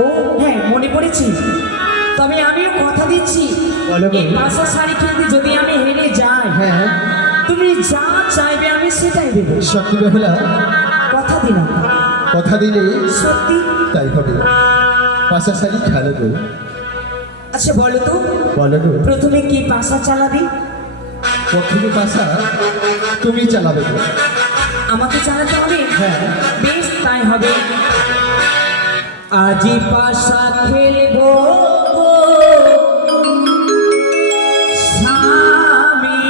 ও হ্যাঁ, মনে পড়েছি। তবে আমিও কথা দিচ্ছি, এই পাঁচা শাড়ি খেলতে যদি আমি হেরে যাই, হ্যাঁ তুমি যা চাইবে আমি সেটাই দেবো। সত্যি বেহুলা? কথা দিলাম। কথা দিলে সত্যি? তাই হবে। পাশা শাড়ি খেলো গো। আচ্ছা বলো তো, বলো গো। প্রথমে কি পাঁচা চালাবি? প্রথমে পাশা তুমি চালাবে গো। আমাকে চালাতে হবে? হ্যাঁ। বেশ, তাই হবে। আজি পাশা খেলবো গো স্বামী,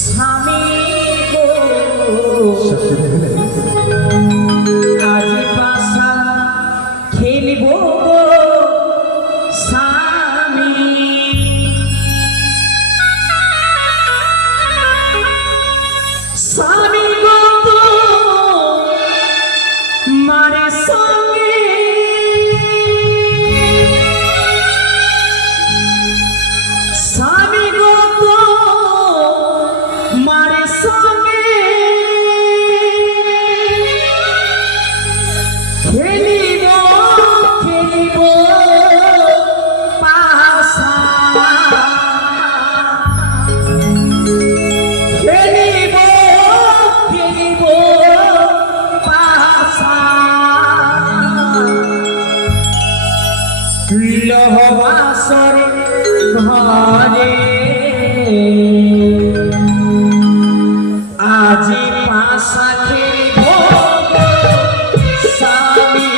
স্বামী গো। সত্যি বেহুলা? আজি পাশা খেলবো গো স্বামী, স্বামী গো মারে সঙ্গে, স্বামী গো মারে সঙ্গে খেলিব, খেলিব পাশা, খেলিব, খেলিব পাশা, লহবাসর ঘরে আজি পাশা খেলিব স্বামী,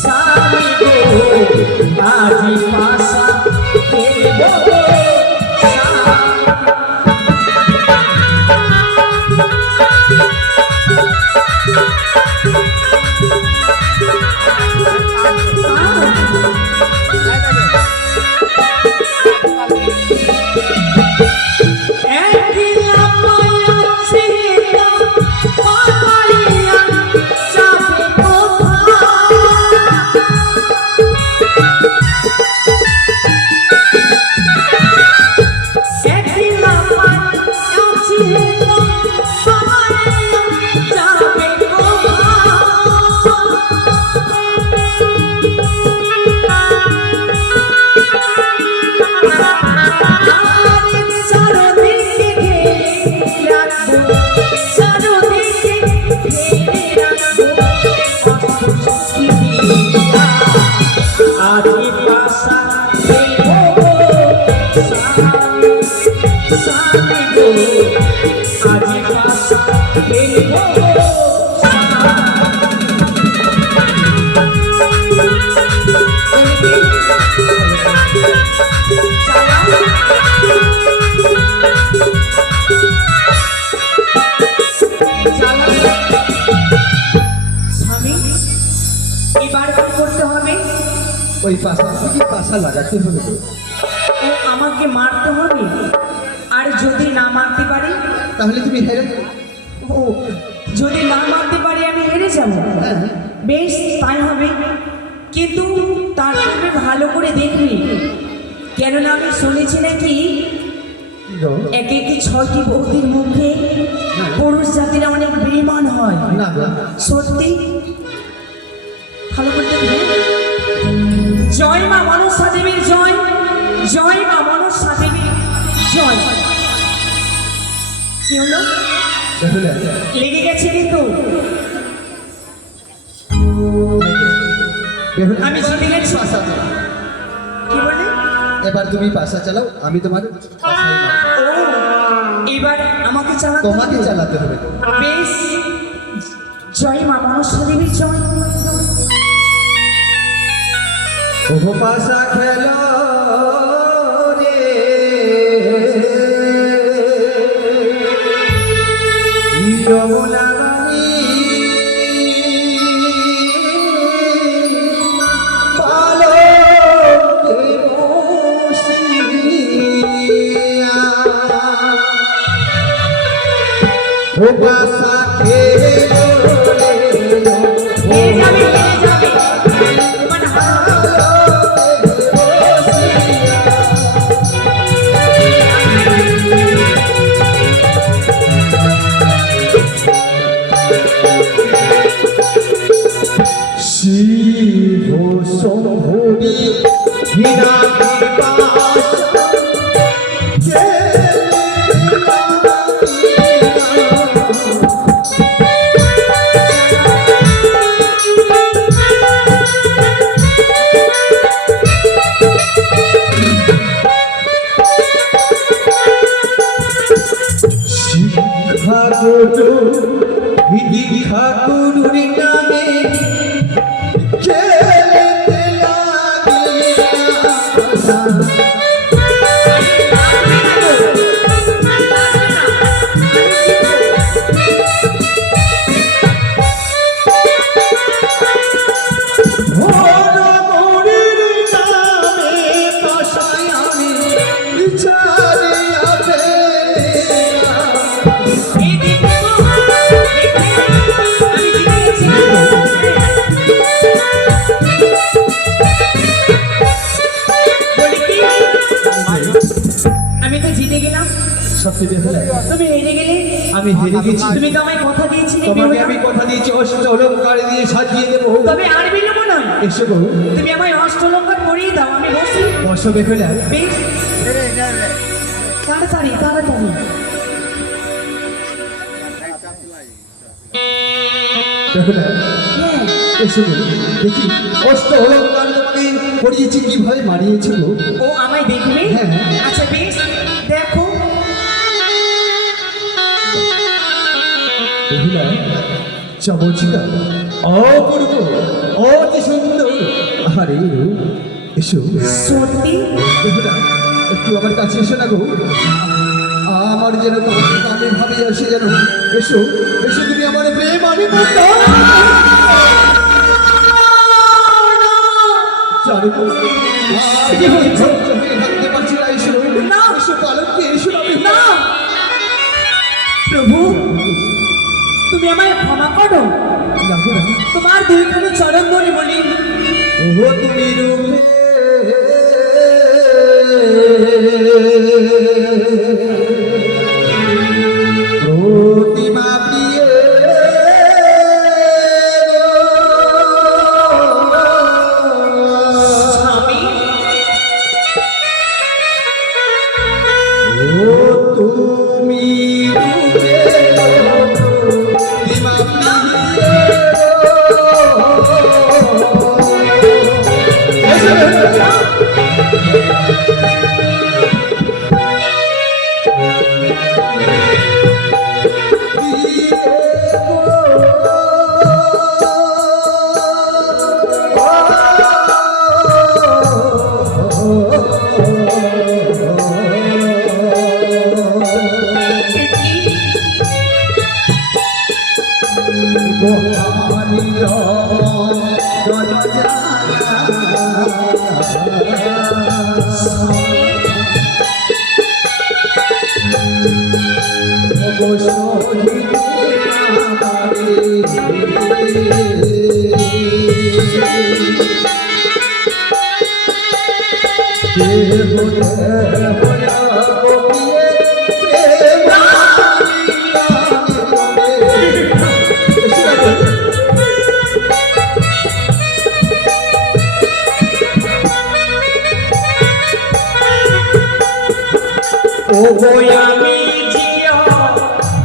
স্বামী গো আজি পাশা খেলিব আজি পাশা খেলবো স্বামী, স্বামী গো আজি পাশা খেলবো স্বামী। এবার কি করতে হবে? ওই পাশা থেকে পাশা লাগাতে হবে গো। ও আমাকে মারতে হবে? আর যদি না মারতে পারি? তাহলে তুমি হেরে যাবে। ও যদি না মারতে পারি আমি হেরে যাব? হ্যাঁ। বেশ, তাই হবে। কিন্তু তার তুমি ভালো করে দেখবি, কেননা আমি শুনেছি নাকি গো। একে একে 6টি বৌদির মুখে পুরুষ জাতিরা অনেক বেঈমান হয়। না গো। সত্যি? ভালো করে দেখবে। জয় মা মনসা দেবীর জয়, জয় মা মনসা দেবীর জয়। কি হলো? বেহুলা? লেগে গেছে কিন্তু। বেহুলা, আমি জিতে গেছি। পাশা চালাও। কি বলে? এবার তুমি পাশা চালাও, আমি তোমার পাশায় মারবো। ও এবার আমাকে চালাতে তোমাকে হবে? চালাতে হবে গো। বেশ, জয় মা মনসা দেবীর জয়। ওহো পাশা খেলো রে যমুনা রানী, ভালো বসিয়া ও পাশা খেলো রে। নিয়ে যাবে, নিয়ে যাবে। মানে ঠাকুর নামে খেলতে লাগিলাম। আমি তো জিতে গেলাম, সত্যি বেহুলা, তুমি হেরে গেলে। আমি হেরে গেছি। তুমি তো আমায় কথা দিয়েছিলে তোমাকে বেহুলা। আমি কথা দিয়েছি অষ্ট অলঙ্কার দিয়ে সাজিয়ে দেবো। তবে আর বিলম্ব নয়, এসো গো, তুমি আমায় অষ্টলঙ্কার পরিয়ে দাও, আমি বসি। বসো বেহুলা। বেশ, তাড়াতাড়ি তাড়াতাড়ি। বেহুলা, হ্যাঁ, এসো গো, দেখি অষ্ট অলঙ্কার তোমাকে পরিয়েছি কিভাবে মারিয়েছি গো। ও আমায় দেখবে? হ্যাঁ। আচ্ছা বেশ, দেখো। বেহুলা, চমৎকার, অপূর্ব, অতি সুন্দর। আরে এসো। সত্যি? বেহুলা, একটু আমার কাছে এসো না গো। আমার যেন তোমাকে আমি ভাবি আসে যেন। এসো, এসো তুমি আমার প্রেম আমি জানো তো, কি হয়েছে? থাকতে পারছি না। এসো না। এসো পালককে, এসো না বেহুলা। না প্রভু, তুমি আমায় ক্ষমা করো, না গো, না। তোমার দুইখানি চরণ ধরে বলি। ও তুমি রূপে প্রতিমা প্রিয়ে স্বামী, ও তুমি রূপে প্রতিমা ও গো আমি জিয়া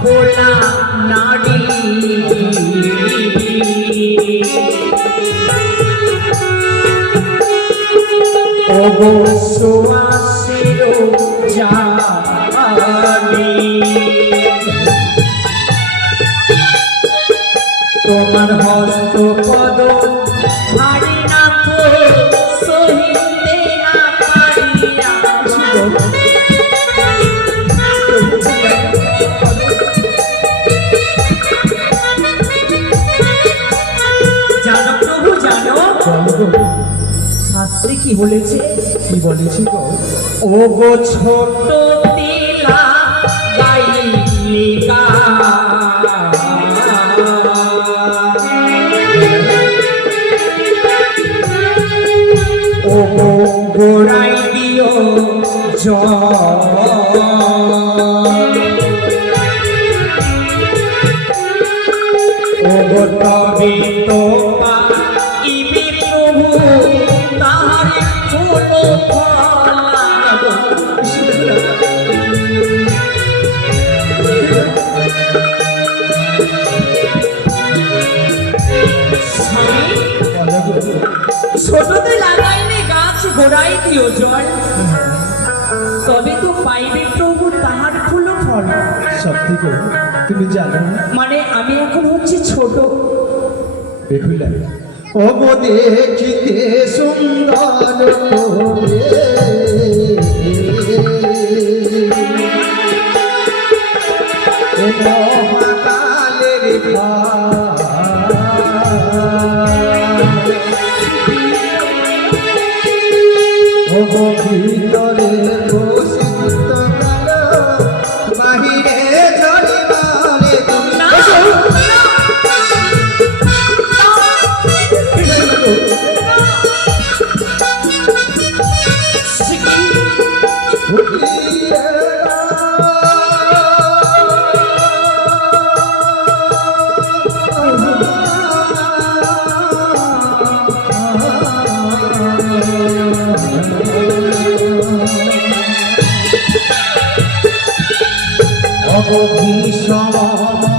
ভোলা নাডি, ও গো সুয়াসির জানি, তোমার হস্ত পদ হারি নাথ সহিতে না পারিয়া। জানো প্রভু, জানো শাস্ত্রে কি বলেছে? কি বলেছি গো? ও গো ছোট তিলা গাইলি গা, ও গো গোড়াই দিও জল, ও গো তবে তো পাইবে প্রভু তাহার ফুল ফলা। স্বামী, ছোটতে লাগাইলে গাছ গোড়াই দিও জল, তবে তো পাইবে প্রভু তাহার ফুল ফল। সত্যি গো, তুমি জানো মানে আমি এখন হচ্ছে ছোট। বেহুলা ও গো দেখিতে সুন্দর তোরে, এ মহাকালের ও গো ভিতরে বসিত কালো, বাহিরে ঝড়ি মারে তুমি। ভীষণ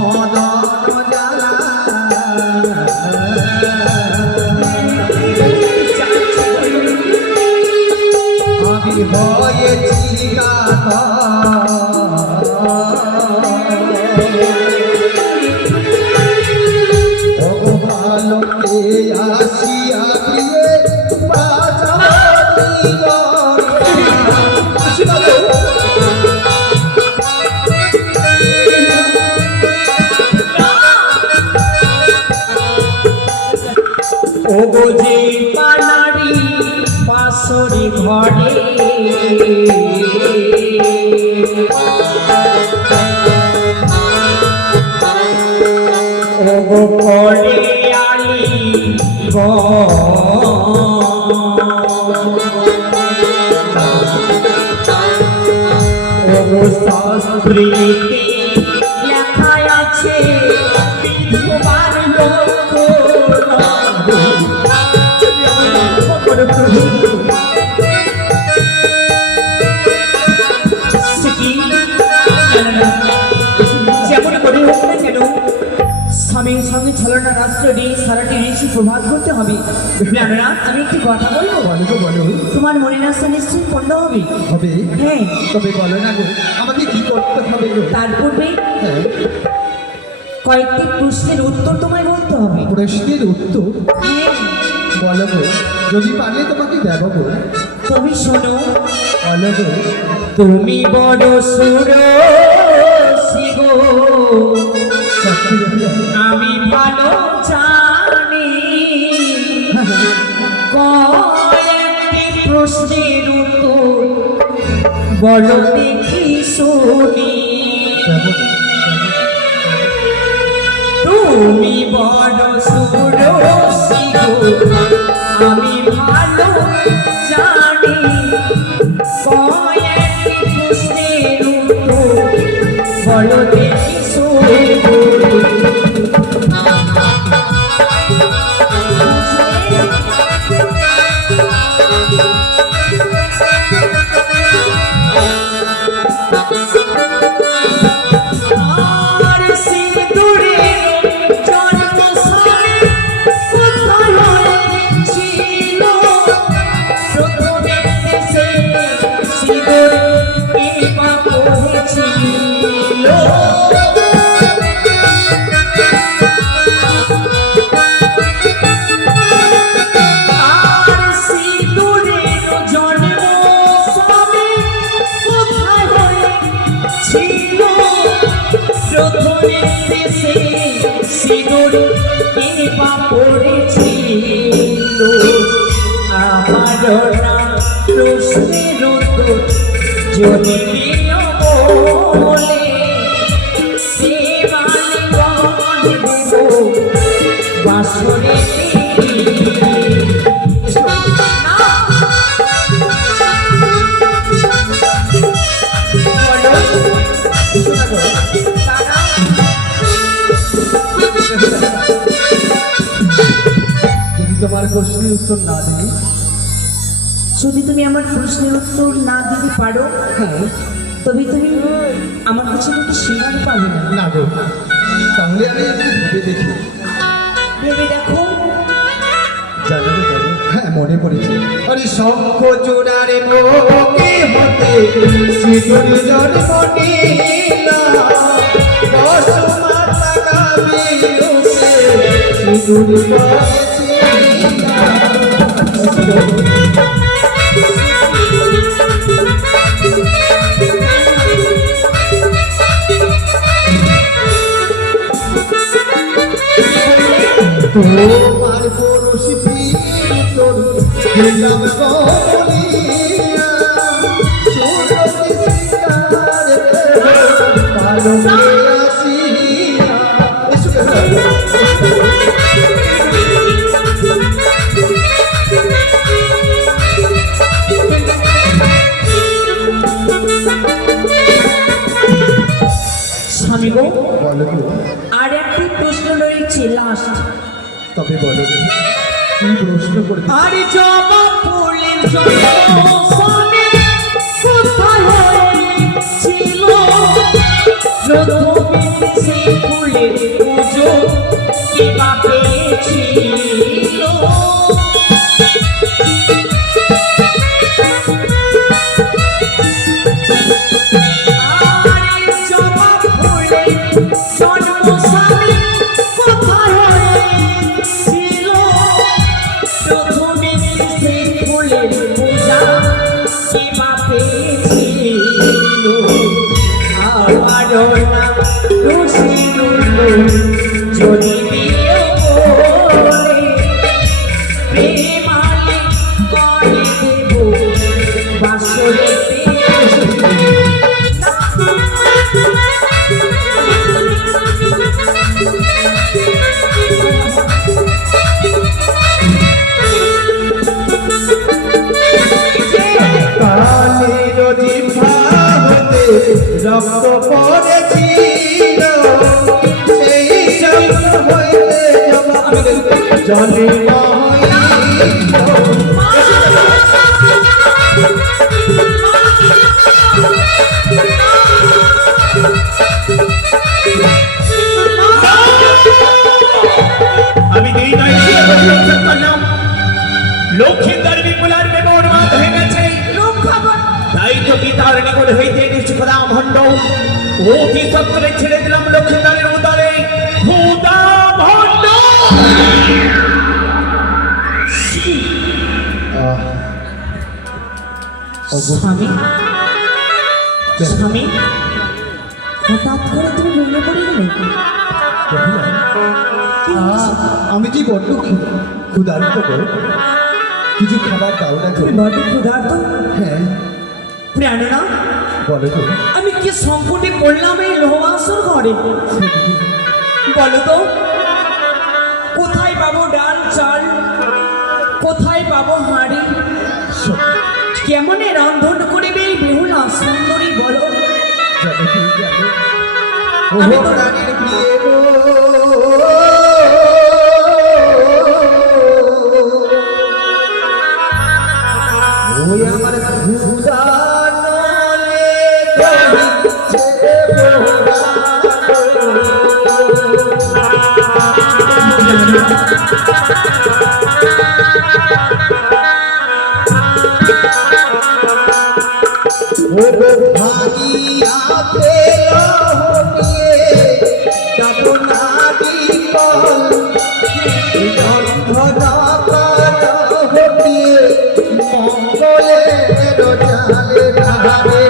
মদন জ্বালা, আমি হয়েছি ভগবানকে আসিয়া দিয়ে ওগো যে পানারি পাশরি ঘরে, ওগো ঘরে আলি ওগো শাস্ত্রীতে লেখা আছে বিধবার লক্ষ্য। যেমন করে হোক না কেন স্বামীর সঙ্গে ছলনা রাষ্ট্র নিয়ে সারাটি ঋষি প্রভাত করতে হবে। জানো আমি একটি কথা বলবো? বলো গো বলো। তোমার মনে নাস্তা নিশ্চয়ই পূর্ণ হবে। হবে? হ্যাঁ। তবে বলো না গো, আমাকে কি করতে হবে গো? তার পূর্বে হ্যাঁ, কয়েকটি প্রশ্নের উত্তর তোমায় বলতে হবে। প্রশ্নের উত্তর? হ্যাঁ। বলো গো, যদি পারলে তোমাকে দেব গো। তুমি শোনো। বলো গো। তুমি বড় সুরসী গো, সত্যি বেহুলা? আমি ভালো জানি। কয়েকটি প্রশ্নের উত্তর বলো দেখি শুনি। তুমি বড় সুরসী গো, আমি ভালো জানি। কয়েকটি প্রশ্নের উত্তর বলো দেখি শুনি। আর সিঁদুরের জন্মস্থানে কোথায় হয়েছিল? প্রথমে দেশে সিঁদুর কে বা পড়েছিল? আর সিঁদুরের জন্মস্থানে কোথায় হয়েছিল? প্রথমে দেশে সিঁদুর কে বা পড়েছিল? আমার নাম প্রশ্নের উত্তর যদি দিও বলে, সে মালিগণ দেব বাসরে যদি তোমার প্রশ্নের উত্তর না দিই? যদি তুমি আমার প্রশ্নের উত্তর না দিতে পারো, হ্যাঁ। তবে তুমি আমার কাছে কিন্তু স্বীকার পাবে না। না গো, তাহলে আমি একটু ভেবে দেখি। ভেবে দেখো। জানো গো, জানো? হ্যাঁ, মনে পড়েছে। আরে শঙ্খ চূড়ারে মুখে হতে সিঁদুর জন্মনি, তোমার পরশি তোর দিলাম বলিয়া সুরতি শিকার পালো আসিয়া স্বামী গো, বলো গো, আর একটি প্রশ্ন রয়েছে লাস্ট। তবে বলো গো, কি প্রশ্ন করবে? আর জবা ফুলের জন্য স্বামী কোথায় হয়েছিল? প্রথমে সেই ফুলের পুজো কে বা পেয়েছিল? আর জবা ফুলের জন্ম স্বামী কোথায় হয়েছিল? প্রথমে সেই ফুলের পূজা কে বা পেয়েছিল? আমার নাম রসিদুল যদি বিয়ে বলে প্রেমালে করে দেব বাসরেতে। কালের জিহ্বা হতে রক্ত পড়েছিল, সেই শব্দ হইতে জলে আমি লক্ষ্মীদার বিপুলার মেমোর মাত হয়ে গেছে। তাই তো পিতার নিকট হইতে নিষ্কদা ভণ্ড অতি সত্তরে ছেড়ে দিলাম লক্ষ্মীদারের উদারে ভূতা ভণ্ড। স্বামী, স্বামী, হঠাৎ করে তুমি ভেঙে পড়ে গেলে? আমি যে বড্ড ক্ষুধার্ত গো, কিছু খাবার দাও না গো। বড্ড ক্ষুধার্ত? হ্যাঁ প্রাণনা, বলো গো। আমি কি সংকটে পড়লাম এই লোহাসর ঘরে? বলো তো, কোথায় পাবো ডাল চাল, কোথায় পাবো হাঁড়ি, কেমনে রন্ধন করবে এই বেহুলা সুন্দরী বলো? জানো কি জানো? আমি ও তো- রানীর বিয়ে গো, ওই আমার ক্ষুধা নলে করিছে ও গো ভাগিয়া পেল হইয়ে যাব না বিকল গন্ধনা পার হইয়ে মঙ্গলের জালে ধারে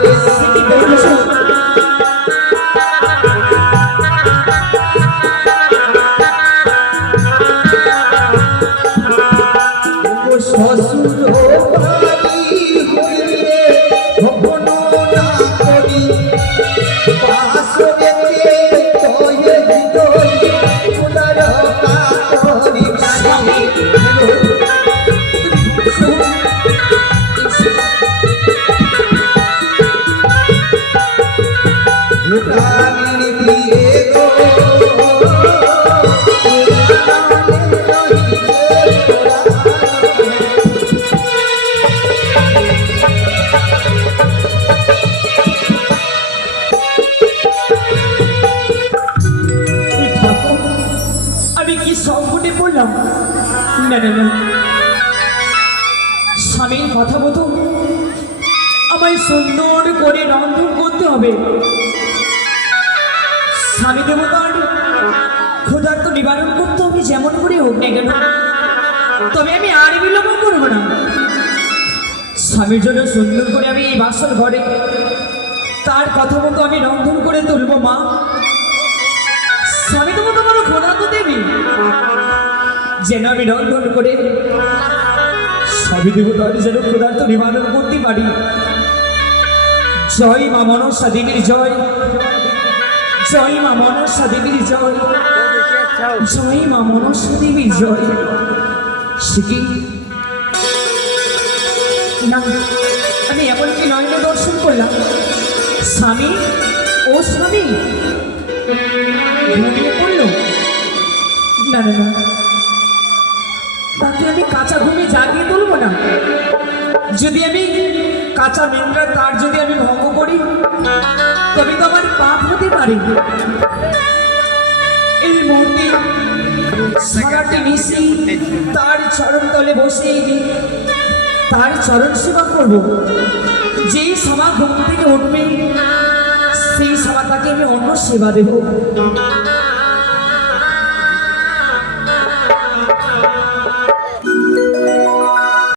ও শ্বশুর বাড়ি হইলে ভবন না করি পাশরেতে তয়ে হৃদয় ফুলার কাতরি জানি রানীর বিয়ে গো আমি কি সংকটে পড়লাম? না না না, স্বামীর কথা মতো আমায় সুন্দর করে রন্ধন করতে হবে। স্বামী দেবতার ক্ষুধার্ত নিবারণ করতে হবে যেমন করে হোক না কেন, তবে আমি আর বিলম্ব করবো না। স্বামীর জন্য সুন্দর করে আমি এই বাসর ঘরে তার কথা মতো আমি রন্ধন করে তুলবো মা। স্বামী তো তোমার ক্ষুধার্ত দেবী, যেন আমি রন্ধন করে স্বামী দেবতার যেন ক্ষুধার্ত নিবারণ করতে পারি। জয় মা মনসা দেবীর জয়, জয় মা মনসা দেবীর জয়, জয় মা মনসা দেবীর জয়। শিখি না, আমি এমনকি নয়নে দর্শন করলাম স্বামী, ও স্বামী ঘুমিয়ে পড়ল। না না না, তাকে আমি কাঁচা ঘুমে জাগিয়ে তুলবো না। যদি আমি কাঁচা নিন্দ্রা তার যদি আমি ভঙ্গ করি, তবে তো আমার পাপ হতে পারে। এই মুহূর্তে সারাটি নিশি তার চরণ তলে বসে তার চরণ সেবা করব। যেই সময় ঘুম থেকে উঠবে সেই সময় তাকে আমি অন্য সেবা দেব।